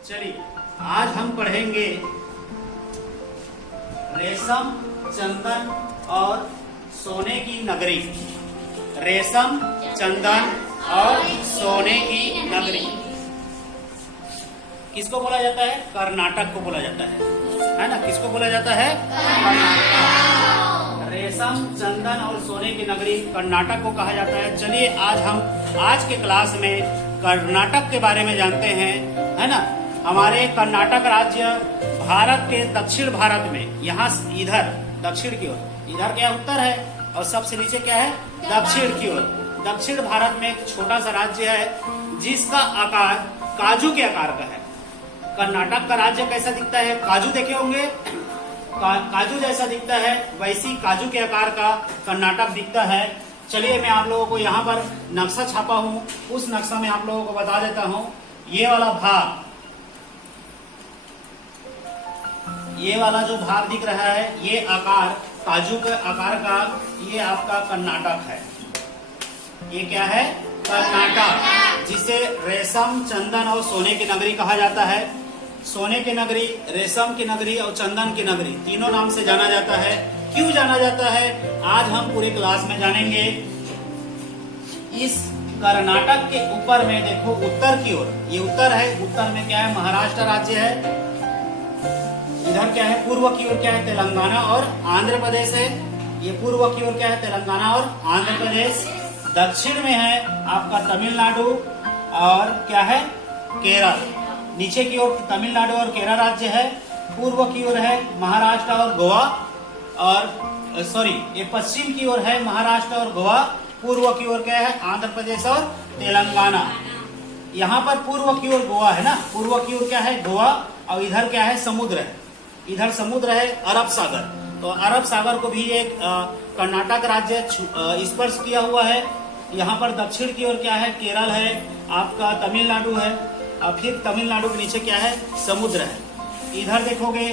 चलिए आज हम पढ़ेंगे रेशम, चंदन और सोने की नगरी। रेशम, चंदन और सोने की नगरी किसको बोला जाता है? कर्नाटक को बोला जाता है ना? किसको बोला जाता है? रेशम, चंदन और सोने की नगरी कर्नाटक को कहा जाता है। चलिए आज के क्लास में कर्नाटक के बारे में जानते हैं, है ना? हमारे कर्नाटक राज्य भारत के दक्षिण भारत में, यहाँ इधर दक्षिण की ओर, इधर क्या उत्तर है और सबसे नीचे क्या है? दक्षिण की ओर। दक्षिण भारत में एक छोटा सा राज्य है जिसका आकार काजू के आकार का है। कर्नाटक का राज्य कैसा दिखता है? काजू देखे होंगे, काजू जैसा दिखता है, वैसी काजू के आकार का कर्नाटक दिखता है। चलिए मैं आप लोगों को यहाँ पर नक्शा छापा हूँ, उस नक्शा में आप लोगों को बता देता हूँ। ये वाला भाग, ये वाला जो भाग दिख रहा है, ये आकार काजू के आकार का, ये आपका कर्नाटक है। ये क्या है? कर्नाटक, जिसे रेशम, चंदन और सोने की नगरी कहा जाता है। सोने की नगरी, रेशम की नगरी और चंदन की नगरी तीनों नाम से जाना जाता है। क्यों जाना जाता है आज हम पूरे क्लास में जानेंगे। इस कर्नाटक के ऊपर में देखो, उत्तर की ओर, ये उत्तर है, उत्तर में क्या है? महाराष्ट्र राज्य है। इधर क्या है? पूर्व की ओर क्या है? तेलंगाना और आंध्र प्रदेश है। ये पूर्व की ओर क्या है? तेलंगाना और आंध्र प्रदेश। दक्षिण में है आपका तमिलनाडु और क्या है? केरल। नीचे की ओर तमिलनाडु और केरल राज्य है। पूर्व की ओर है महाराष्ट्र और गोवा, और सॉरी, ये पश्चिम की ओर है महाराष्ट्र और गोवा। पूर्व की ओर क्या है? आंध्र प्रदेश और तेलंगाना। यहाँ पर पूर्व की ओर गोवा है ना, पूर्व की ओर क्या है? गोवा, और इधर क्या है? समुद्र है। इधर समुद्र है, अरब सागर। तो अरब सागर को भी एक कर्नाटक राज्य स्पर्श किया हुआ है। यहाँ पर दक्षिण की ओर क्या है? केरल है, आपका तमिलनाडु है, और फिर तमिलनाडु के नीचे क्या है? समुद्र है। इधर देखोगे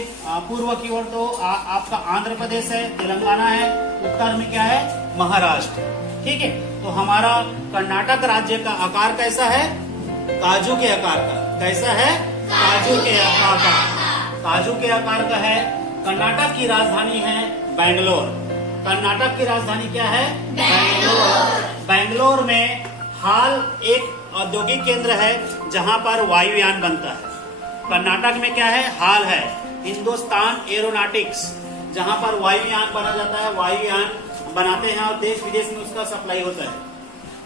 पूर्व की ओर तो आपका आंध्र प्रदेश है, तेलंगाना है, उत्तर में क्या है? महाराष्ट्र। ठीक है, तो हमारा कर्नाटक राज्य का आकार कैसा है? काजू के आकार का। कैसा है? काजू के आकार का। काजू के आकार का है। कर्नाटक की राजधानी है बेंगलोर। कर्नाटक की राजधानी क्या है? बेंगलोर। बेंगलोर में हाल एक औद्योगिक केंद्र है जहां पर वायुयान बनता है। कर्नाटक में क्या है? हाल है हिंदुस्तान एरोनॉटिक्स, जहां पर वायुयान बना जाता है, वायुयान बनाते हैं और देश विदेश में उसका सप्लाई होता है।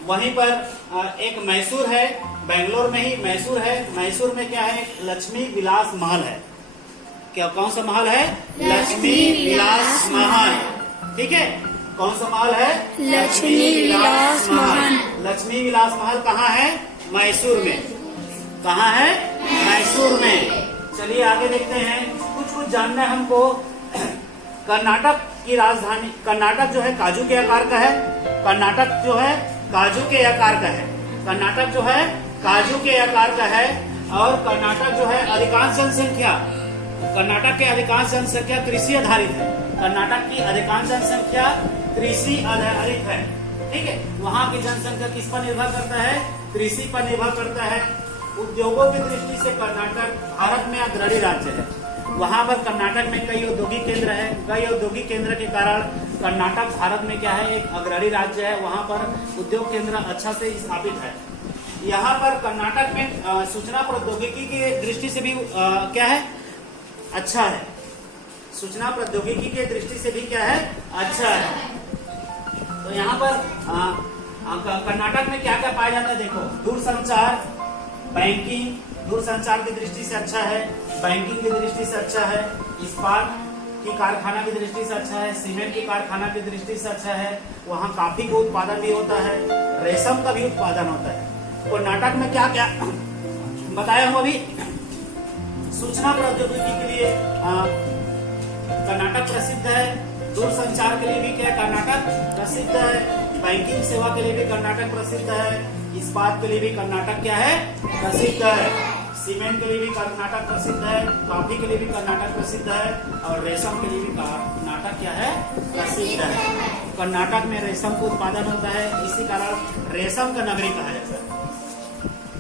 वहीं पर एक मैसूर है, बेंगलोर में ही मैसूर है। मैसूर में क्या है? लक्ष्मी विलास महल है। क्या, कौन सा महल है? लक्ष्मी विलास महल। ठीक है, कौन सा महल है? लक्ष्मी विलास महल। लक्ष्मी विलास महल कहाँ है? मैसूर में। कहाँ है? मैसूर में। चलिए आगे देखते हैं, कुछ जानना है हमको। कर्नाटक की राजधानी, कर्नाटक जो है काजू के आकार का है। कर्नाटक जो है काजू के आकार का है। कर्नाटक जो है काजू के आकार का है। और कर्नाटक जो है अधिकांश जनसंख्या, कर्नाटक के अधिकांश जनसंख्या कृषि आधारित है। कर्नाटक की अधिकांश जनसंख्या कृषि आधारित है। ठीक है, वहाँ की जनसंख्या किस पर निर्भर करता है? कृषि पर निर्भर करता है। उद्योगों की दृष्टि से कर्नाटक भारत में अग्रणी राज्य है। वहाँ पर कर्नाटक में कई औद्योगिक केंद्र है। कई औद्योगिक केंद्र के कारण कर्नाटक भारत में क्या है? एक अग्रणी राज्य है। वहाँ पर उद्योग केंद्र अच्छा से स्थापित है। यहाँ पर कर्नाटक में सूचना प्रौद्योगिकी की दृष्टि से भी क्या है? अच्छा है। सूचना प्रौद्योगिकी के दृष्टि से भी क्या है? अच्छा है। तो यहाँ पर कर्नाटक में क्या क्या पाया जाता है? देखो, दूरसंचार, बैंकिंग, दूरसंचार की दृष्टि से अच्छा है, बैंकिंग की दृष्टि से अच्छा है, इस्पात की कारखाना की दृष्टि से अच्छा है, सीमेंट की कारखाना की दृष्टि से अच्छा है। वहाँ कॉफी का उत्पादन भी होता है, रेशम का भी उत्पादन होता है। कर्नाटक में क्या क्या बताया हूँ अभी। सूचना प्रौद्योगिकी के लिए कर्नाटक प्रसिद्ध है। दूरसंचार के लिए भी क्या कर्नाटक प्रसिद्ध है। बैंकिंग सेवा के लिए भी कर्नाटक प्रसिद्ध है। इस्पात के लिए भी कर्नाटक क्या है? प्रसिद्ध है। सीमेंट के लिए भी कर्नाटक प्रसिद्ध है। कॉफी के लिए भी कर्नाटक प्रसिद्ध है। और रेशम के लिए भी कर्नाटक क्या है? प्रसिद्ध है। कर्नाटक में रेशम का उत्पादन होता है, इसी कारण रेशम का नगरी कहा जाता है।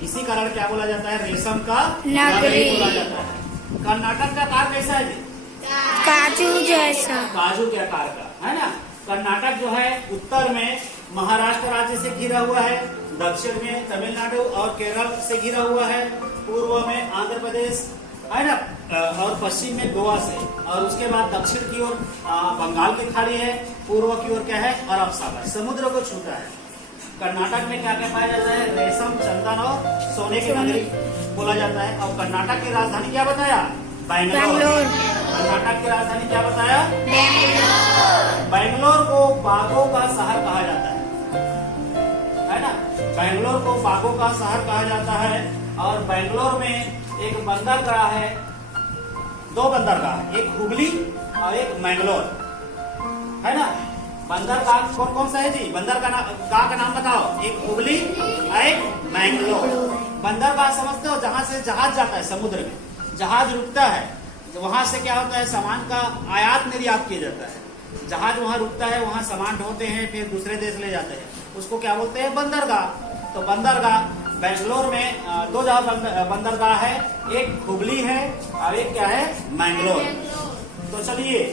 इसी कारण क्या बोला जाता है, रेशम का नगरी बोला जाता है। कर्नाटक का आकार कैसा है जी? काजू जैसा। काजू के आकार का, है ना। कर्नाटक जो है उत्तर में महाराष्ट्र राज्य से घिरा हुआ है, दक्षिण में तमिलनाडु और केरल से घिरा हुआ है, पूर्व में आंध्र प्रदेश, है ना, और पश्चिम में गोवा से, और उसके बाद दक्षिण की ओर बंगाल की खाड़ी है, पूर्व की ओर क्या है, अरब सागर, समुद्र को छूता है। कर्नाटक में क्या क्या पाया जाता है, रेशम, चंदन और सोने की नगरी बोला जाता है। और कर्नाटक की राजधानी क्या बताया, बैंगलोर। कर्नाटक की राजधानी क्या बताया, बैंगलोर को बागों का शहर कहा जाता है ना। बैंगलोर को बागों का शहर कहा जाता है। और बैंगलोर में एक बंदरगाह है, दो बंदरगाह, एक हुबली और एक मैंगलोर, है ना। बंदरगाह कौन कौन सा है जी, बंदरगाह का नाम बताओ, एक हुबली और एक मैंगलोर। बंदरगाह समझते हो, जहां से जहाज जाता है, समुद्र में जहाज रुकता है, वहां से क्या होता है, सामान का आयात निर्यात किया जाता है। जहाज वहां रुकता है, वहां सामान ढोते हैं, फिर दूसरे देश ले जाते हैं, उसको क्या बोलते हैं, बंदरगाह। तो बंदरगाह बेंगलोर में दो जगह बंदरगाह है, एक हुबली है और एक क्या है, मैंगलोर। तो चलिए,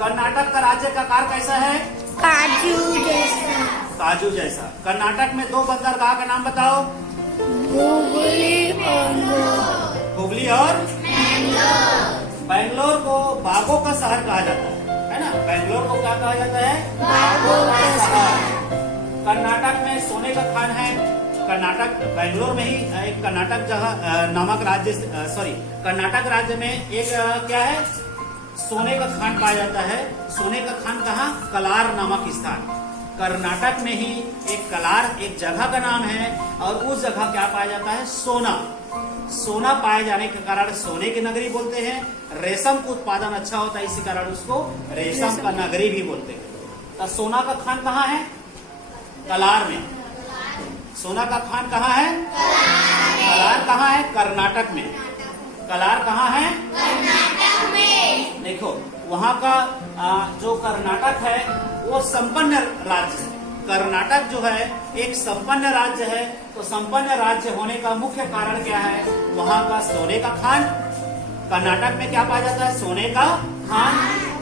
कर्नाटक का राज्य का आकार कैसा है, काजू जैसा। काजू जैसा। कर्नाटक में दो बंदरगाह का नाम बताओ, हुबली और बैंगलोर को बागों का शहर कहा जाता है ना। बैंगलोर को क्या कहा जाता है, बागों का शहर। कर्नाटक में सोने का खान है। कर्नाटक बैंगलोर में ही एक कर्नाटक जगह नामक राज्य, कर्नाटक राज्य में एक क्या है, सोने का खान पाया जाता है। सोने का खान कहाँ, कलार नामक स्थान, कर्नाटक में ही एक कलार एक जगह का नाम है। और उस जगह क्या पाया जाता है, सोना। सोना पाए जाने के कारण सोने की नगरी बोलते हैं। रेशम का उत्पादन अच्छा होता है, इसी कारण उसको रेशम का नगरी भी बोलते हैं। तो सोना का खान कहाँ है, कलार में। सोना का खान कहाँ है, कलार कहाँ है, कर्नाटक में। कलार कहाँ है, कर्नाटक में। देखो वहाँ का जो कर्नाटक है वो संपन्न राज्य है। कर्नाटक जो है एक संपन्न राज्य है। तो संपन्न राज्य होने का मुख्य कारण क्या है, वहाँ का सोने का खान। कर्नाटक में क्या पाया जाता है, सोने का खान,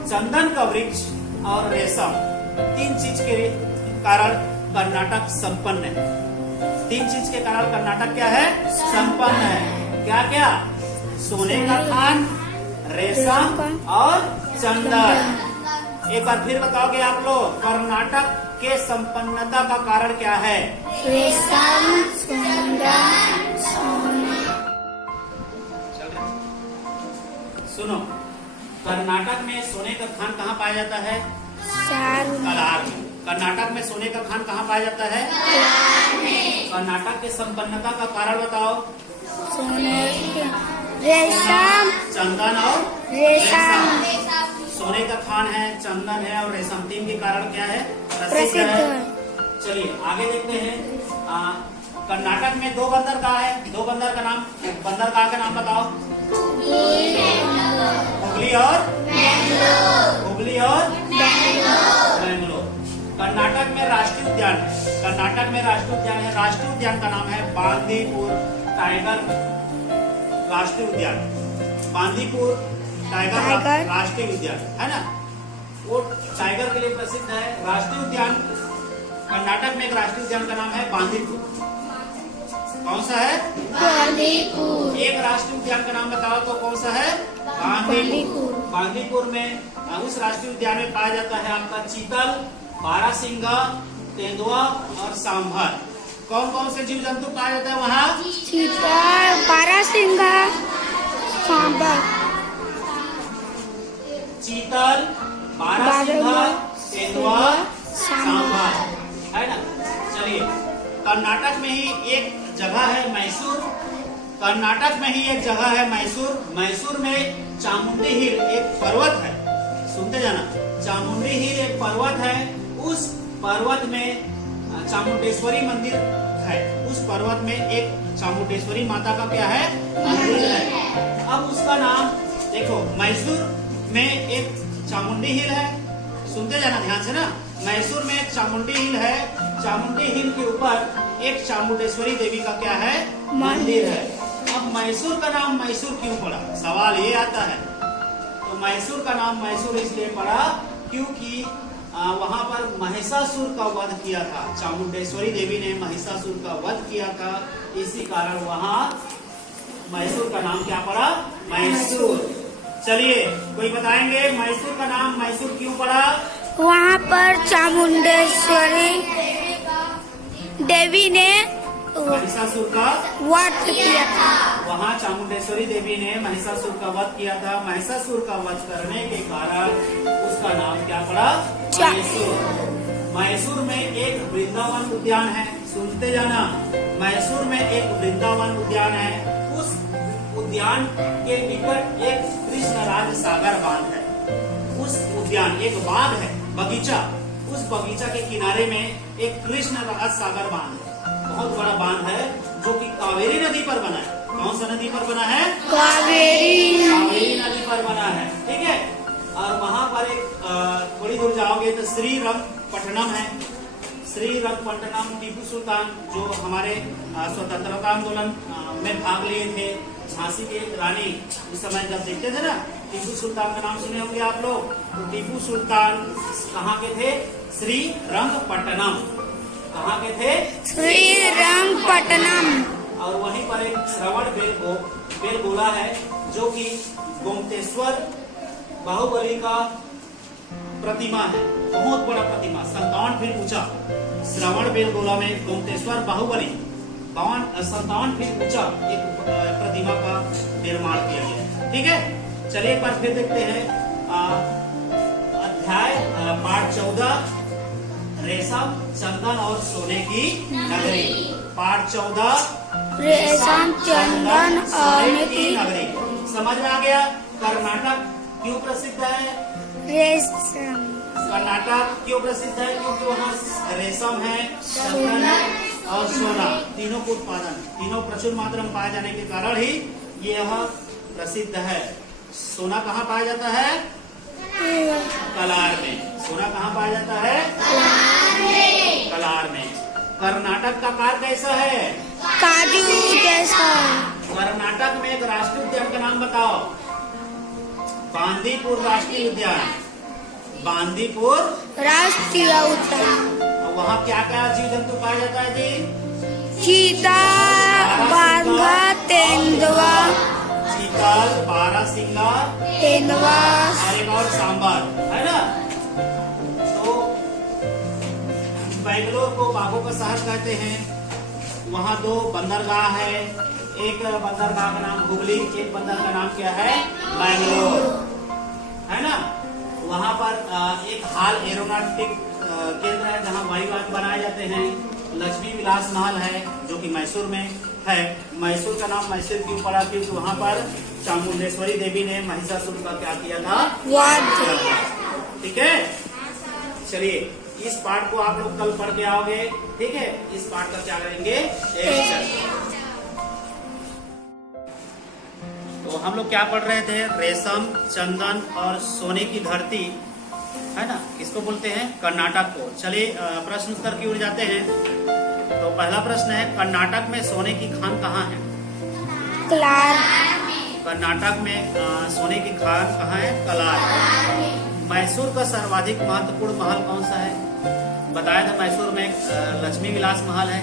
चंदन का वृक्ष और रेशम। तीन चीज के कारण कर्नाटक संपन्न है। तीन चीज के कारण कर्नाटक क्या है, संपन्न है। क्या क्या, सोने का खान, रेशम और चंदन। एक बार फिर बताओगे आप लोग, कर्नाटक के संपन्नता का कारण क्या है, रेशम, चंदन, सोना। सुनो, कर्नाटक में सोने का खान कहाँ पाया जाता है, कलार में। कर्नाटक में सोने का खान कहाँ पाया जाता है, कर्नाटक के संपन्नता का कारण बताओ, सोने, रेशम, चंदन और रेशम। सोने का खान है, चंदन है और रेशम। तीन के कारण क्या है, प्रसिद्ध है। है। चलिए आगे देखते हैं। कर्नाटक में दो बंदरगाह है, दो बंदरगाह का नाम बताओ, हुबली और बैंगलोर। कर्नाटक में राष्ट्रीय उद्यान है। कर्नाटक में राष्ट्रीय उद्यान है। राष्ट्रीय उद्यान का नाम है बांदीपुर टाइगर राष्ट्रीय उद्यान। बांदीपुर टाइगर राष्ट्रीय उद्यान, है ना। वो टाइगर के लिए प्रसिद्ध है। राष्ट्रीय उद्यान कर्नाटक में एक राष्ट्रीय उद्यान का नाम है बांदीपुर। कौन सा है, बांदीपुर। एक राष्ट्रीय उद्यान का नाम बताओ तो कौन सा है, बांदीपुर। बांदीपुर में उस राष्ट्रीय उद्यान में पाया जाता है आपका चीतल, बारहसिंगा, तेंदुआ और सांभर। कौन कौन से जीव जंतु पाया जाता है वहाँ, चीतल, बारहसिंगा, सांभर। चीतल, बारहसिंगा, तेंदुआ, सांभर, है ना। चलिए, कर्नाटक में ही एक जगह है मैसूर। कर्नाटक में ही एक जगह है मैसूर। मैसूर में चामुंडी हिल एक पर्वत है, सुनते जाना। चामुंडी हिल एक पर्वत है। उस पर्वत में चामुंडेश्वरी मंदिर है। उस पर्वत में एक चामुंडेश्वरी माता का क्या है, मंदिर है। अब उसका नाम देखो, मैसूर में एक चामुंडी हिल है, सुनते जाना ध्यान से ना। मैसूर में एक चामुंडी हिल है। चामुंडी हिल के ऊपर एक चामुंडेश्वरी देवी का क्या है, मंदिर है। अब मैसूर का नाम मैसूर क्यों पड़ा, सवाल ये आता है। तो मैसूर का नाम मैसूर इसलिए पड़ा क्योंकि वहां पर महिषासुर का वध किया था, चामुंडेश्वरी देवी ने महिषासुर का वध किया था, इसी कारण वहां मैसूर का नाम क्या पड़ा, मैसूर। चलिए कोई बताएंगे मैसूर का नाम मैसूर क्यों पड़ा। वहाँ पर चामुंडेश्वरी देवी ने महिषासुर का वध किया था। वहाँ चामुंडेश्वरी देवी ने महिषासुर का वध किया था। महिषासुर का वध करने के कारण उसका नाम क्या पड़ा, मैसूर। मैसूर में एक वृंदावन उद्यान है, सुनते जाना। मैसूर में एक वृंदावन उद्यान है। उस उद्यान के निकट एक कृष्ण राज सागर बांध है। उस उद्यान एक बाग है, बगीचा, उस बगीचा के किनारे में एक कृष्ण राज सागर बांध है, बहुत बड़ा बांध है जो कि कावेरी नदी पर बना है। कौन सा नदी पर बना है, कावेरी नदी पर बना है, ठीक है। और वहां पर एक थोड़ी दूर जाओगे तो श्रीरंगपट्टनम है। श्रीरंगपट्टनम टीपू सुल्तान जो हमारे स्वतंत्रता आंदोलन में भाग लिए थे, झांसी की रानी, उस समय जब देखते थे ना, टीपू सुल्तान का नाम सुने होंगे आप लोग। तो टीपू सुल्तान कहाँ के थे, श्रीरंगपट्टनम। कहाँ के थे, श्रीरंगपट्टनम। और वहीं पर एक श्रवण बेलगोला है जो कि गोमतेश्वर बाहुबली का प्रतिमा है, बहुत बड़ा प्रतिमा, 57 फीट ऊंचा। श्रवण बेलगोला में गोमतेश्वर बाहुबली 57 फीट ऊंचा एक प्रतिमा का निर्माण किया गया, ठीक है। चलिए एक बार फिर देखते हैं अध्याय पाठ 14, रेशम, चंदन और सोने की नगरी। पाठ 14, रेशम, चंदन और सोने की नगरी। समझ में आ गया। कर्नाटक क्यों प्रसिद्ध है, रेशम, कर्नाटक क्यों प्रसिद्ध है, क्योंकि वहाँ रेशम है, चंदन है और सोना, तीनों का उत्पादन, तीनों प्रचुर मात्रा में पाए जाने के कारण ही यह प्रसिद्ध है। सोना कहाँ पाया जाता है, कलार में। सोना कहाँ पाया जाता है, कलार में। कर्नाटक का कार कैसा है, काजू जैसा। कर्नाटक में एक राष्ट्रीय उद्यान का नाम बताओ, बांदीपुर राष्ट्रीय उद्यान। बांदीपुर राष्ट्रीय उद्यान। वहाँ क्या क्या जीव जंतु पाया जाता है जी, चीता, बाघ, तेंदुआ, चीतल, बारहसिंगा, तेंदुआ और एक और सांबर, है ना। तो बेंगलोर को बाघों का शहर कहते हैं। वहाँ 2 बंदरगाह है, एक बंदरगाह का नाम हुगली, एक बंदर का नाम क्या है, बेंगलोर, है ना। वहाँ पर एक हाल एरोनॉटिक केंद्र है जहाँ वायु यान बनाए जाते हैं। लक्ष्मी विलास महल है जो कि मैसूर में है। मैसूर का नाम मैसूर क्यों पड़ा, क्योंकि वहाँ पर चामुंडेश्वरी देवी ने महिषासुर का क्या किया था, वध। ठीक है। चलिए इस पाठ को आप लोग कल पढ़ के आओगे, ठीक है। इस पाठ का क्या करेंगे, तो हम लोग क्या पढ़ रहे थे, रेशम, चंदन और सोने की धरती, है ना, किसको बोलते हैं, कर्नाटक को। चलिए प्रश्न उत्तर की ओर जाते हैं। तो पहला प्रश्न है, कर्नाटक में सोने की खान कहाँ है, कलार। कर्नाटक में सोने की खान कहाँ है, कलार। मैसूर का सर्वाधिक महत्वपूर्ण महल कौन सा है, बताया था मैसूर में लक्ष्मी विलास महल है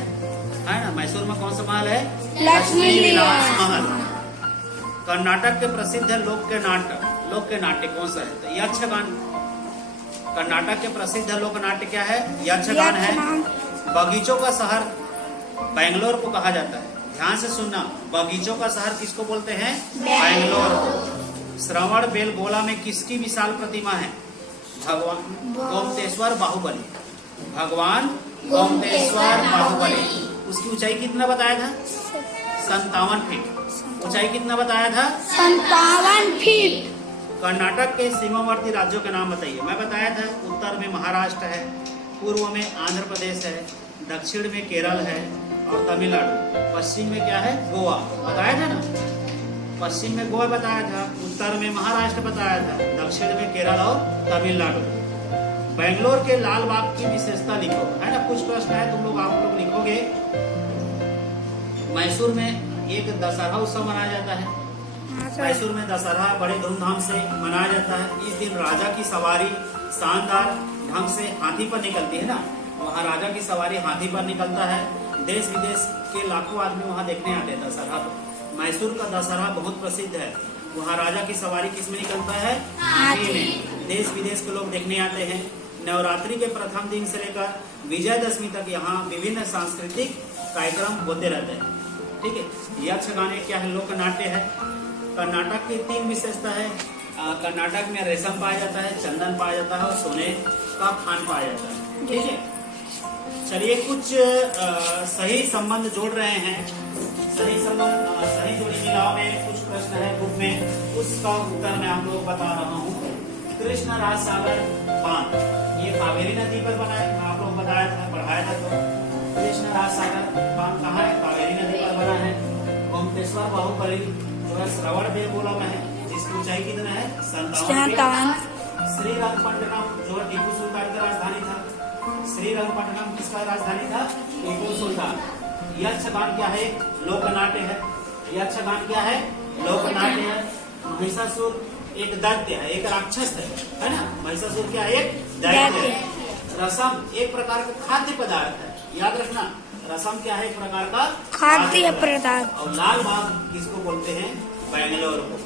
ना। मैसूर में कौन सा महल है, लक्ष्मी विलास महल। कर्नाटक के प्रसिद्ध लोक नाट्य कौन सा है, तो यक्षगान। कर्नाटक के प्रसिद्ध लोक नाट्य क्या है, यक्षगान है। बगीचों का शहर बेंगलोर को कहा जाता है, ध्यान से सुनना, बगीचों का शहर किसको बोलते हैं, बेंगलोर। श्रवण बेलगोला में किसकी विशाल प्रतिमा है, भगवान गोमतेश्वर बाहुबली, भगवान गोमतेश्वर बाहुबली। उसकी ऊंचाई कितना बताया था, 57 फीट। ऊंचाई कितना बताया था, 57 फीट। कर्नाटक के सीमावर्ती राज्यों के नाम बताइए। मैं बताया था उत्तर में महाराष्ट्र है, पूर्व में आंध्र प्रदेश है, दक्षिण में केरल है और तमिलनाडु, पश्चिम में क्या है, गोवा। बताया था ना, पश्चिम में गोवा बताया था, उत्तर में महाराष्ट्र बताया था, दक्षिण में केरल और तमिलनाडु। बेंगलोर के लाल बाग की विशेषता लिखो, है ना। कुछ प्रश्न है, तुम लोग आप लोग लिखोगे मैसूर में एक दशहरा उत्सव मनाया जाता है। हाँ सर। मैसूर में दशहरा बड़े धूमधाम से मनाया जाता है। इस दिन राजा की सवारी शानदार ढंग से हाथी पर निकलती है ना, वहाँ राजा की सवारी हाथी पर निकलता है। देश विदेश के लाखों आदमी वहाँ देखने आते हैं दशहरा को। मैसूर का दशहरा बहुत प्रसिद्ध है। वहाँ राजा की सवारी किस में निकलता है? हाथी में। देश विदेश के लोग देखने आते हैं। नवरात्रि के प्रथम दिन से लेकर विजयदशमी तक यहाँ विभिन्न सांस्कृतिक कार्यक्रम होते रहते हैं। ठीक है। यक्षगान क्या है? लोक नाट्य है। कर्नाटक की 3 विशेषता है। कर्नाटक में रेशम पाया जाता है, चंदन पाया जाता है और सोने का खान पाया जाता है। ठीक है। चलिए कुछ सही संबंध जोड़ रहे हैं। सही संबंध सही जोड़ी मिलाओ में कुछ प्रश्न है बुक में, उसका उत्तर मैं आप लोग बता रहा हूँ। कृष्ण राज सागर बांध ये कावेरी नदी पर बना है, आप लोग बताया था, पढ़ाया था। तो कृष्ण राज सागर बांध कहाँ है? कावेरी नदी पर बना है। गोमतेश्वर बाहुबली जो है श्रवण बेलगोला में है, जिसकी ऊंचाई कितना है? 57 फीट। श्रीरंगपट्टनम जो है टीपू सुल्तान का राजधानी था। श्रीरंगपट्टनम किसका राजधानी था? टीपू सुल्तान। यक्षगान क्या है? लोकनाट्य है। यक्षगान क्या है? लोकनाट्य है। महिषासुर एक दैत्य है, एक राक्षस है ना। महिषासुर क्या है? एक दैत्य है। रसम एक प्रकार का खाद्य पदार्थ है, याद रखना। रसम क्या है? एक प्रकार का खाद्य पदार्थ। और लाल बाग किसको बोलते हैं? बेंगलोर को,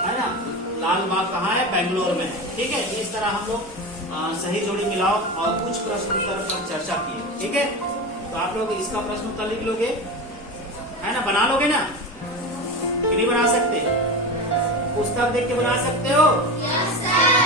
है ना। लाल बाग कहाँ है? बेंगलोर में है। ठीक है। इस तरह हम लोग सही जोड़ी मिलाओ और कुछ प्रश्न उत्तर पर चर्चा किए। ठीक है। तो आप लोग इसका प्रश्न उत्तर लिख लोगे, है ना? बना लोगे ना कि नहीं बना सकते? पुस्तक देख के बना सकते हो? Yes sir.